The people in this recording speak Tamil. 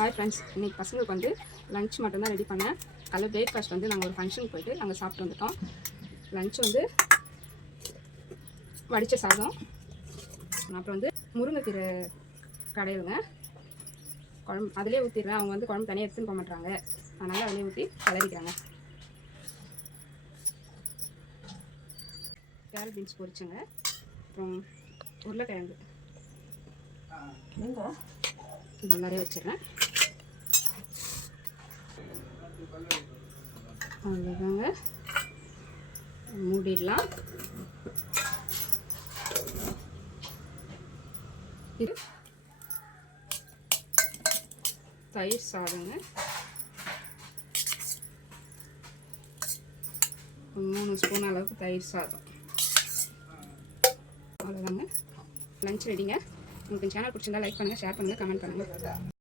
ஹாய் ஃப்ரெண்ட்ஸ், இன்றைக்கி பசங்களுக்கு வந்து லஞ்ச் மட்டும்தான் ரெடி பண்ணேன். அதில் பிரேக்ஃபாஸ்ட் வந்து நாங்கள் ஒரு ஃபங்க்ஷனுக்கு போய்ட்டு அங்கே சாப்பிட்டு வந்துட்டோம். லஞ்ச் வந்து வடித்த சாதம், அப்புறம் வந்து முருங்கைக்கீரை கடையிலுங்க குழம்பு அதிலே ஊற்றிடுறேன். அவங்க வந்து குழம்பு தனியாக எடுத்துன்னு போக மாட்டாங்க, அதனால் அதிலே ஊற்றி கலரிக்கிறாங்க. கேரட் பீன்ஸ் பொரிச்சங்க, அப்புறம் உருளைக்கிழங்கு இது நிறைய வச்சிடுறேன். அவ்வளோதாங்க, மூடிடலாம். இது தயிர் சாதங்க, 3 ஸ்பூன் அளவுக்கு தயிர் சாதம். அவ்வளோதாங்க, லஞ்ச் ரெடிங்க. உங்களுக்கு சேனல் பிடிச்சிருந்தா லைக் பண்ணுங்கள், ஷேர் பண்ணுங்கள், கமெண்ட் பண்ணுங்கள்.